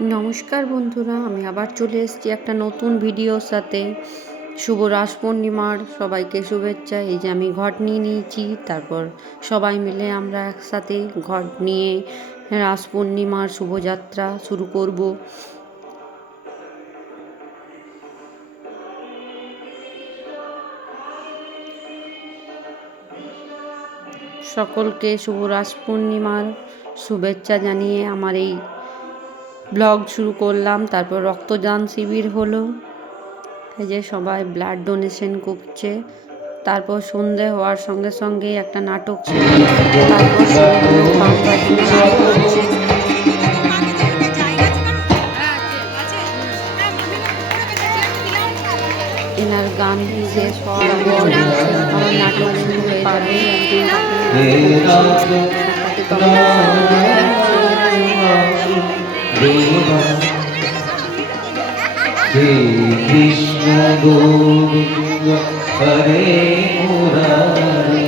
নমস্কার বন্ধুরা, আমি আবার চলে এসেছি একটা নতুন ভিডিওর সাথে। শুভ রাস পূর্ণিমার, সবাইকে শুভেচ্ছা। এই যে আমি ঘট নিয়ে নিয়েছি, তারপর সবাই মিলে আমরা একসাথে ঘট নিয়ে রাস পূর্ণিমার শুভযাত্রা শুরু করব। সকলকে শুভ রাস পূর্ণিমার শুভেচ্ছা জানিয়ে আমার এই ব্লগ শুরু করলাম তারপর রক্তদান শিবির হলো। এই যে সবাই ব্লাড ডোনেশন করছে। তারপর সন্ধে হওয়ার সঙ্গে সঙ্গে একটা নাটক ছিল। তারপর। এনার গান শেষ হওয়ার আমার নাটক শুরু হয়ে যাবে। হরে কৃষ্ণ গোবিন্দ, হরে মুরারি,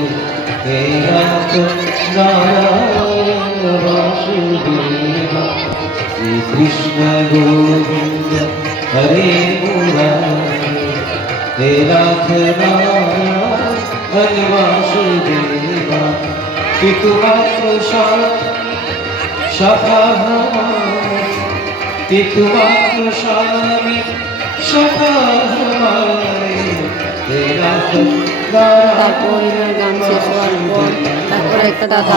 হে বাসুদেবা। শ্রী কৃষ্ণ গোবিন্দ, হরে মুরারি, হে রাধ হরে বাসুদেবা। পিতুমাত্র সখা ভক্তি তোমার সামনে তারপরে একটা দাদা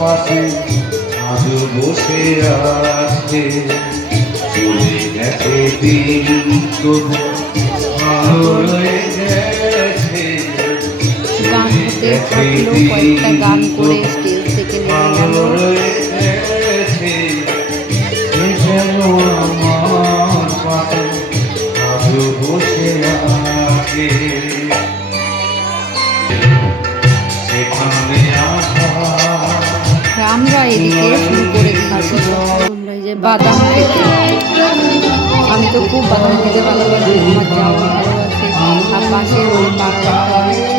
পাশে আজ বসে আছে চলে গেছে দিন তবু থাকল কয়েকটা গান করে স্টেজ থেকে নেমে আমরা এদিকে শুরু করে দিয়েছি আমরা যে বাদাম আমি তো খুব বাদাম খেতে ভালোবাসি, আমার যাওয়া ভালোবাসে আর পাশে পাকা বাদাম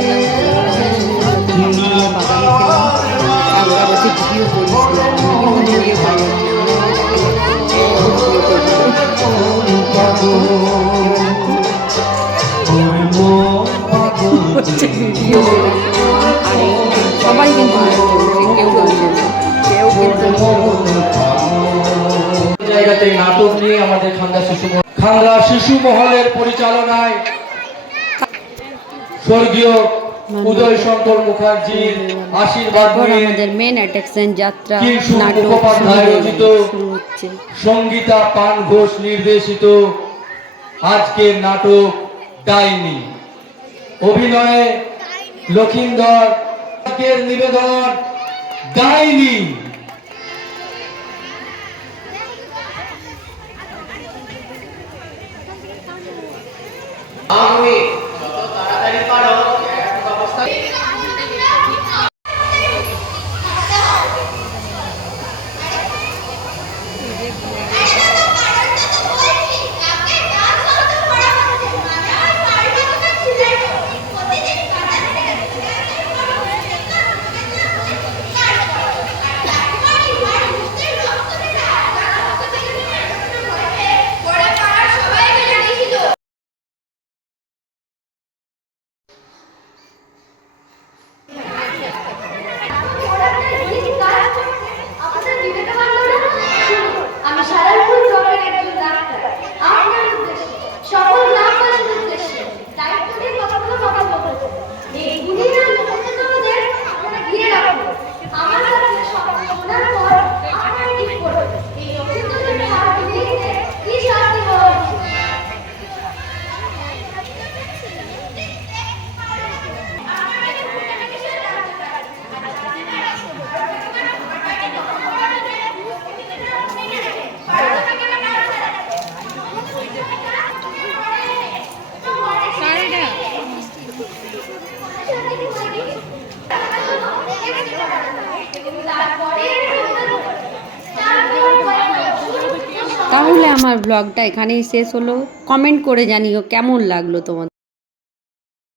শিশু মহলের পরিচালনায় স্বর্গীয় উদয় শঙ্কর মুখার্জির আশীর্বাদ আমাদের মেন অ্যাট্রাকশন যাত্রা নাটক রচিত সঙ্গীতা পান ঘোষ নির্দেশিত আজকের নাটক ডাইনি। অভিনয়ে লক্ষিন্দর আজকের নিবেদন ডাইনি। আমার ব্লগটা এখানেই শেষ হলো। কমেন্ট করে জানিও কেমন লাগল তোমাদের?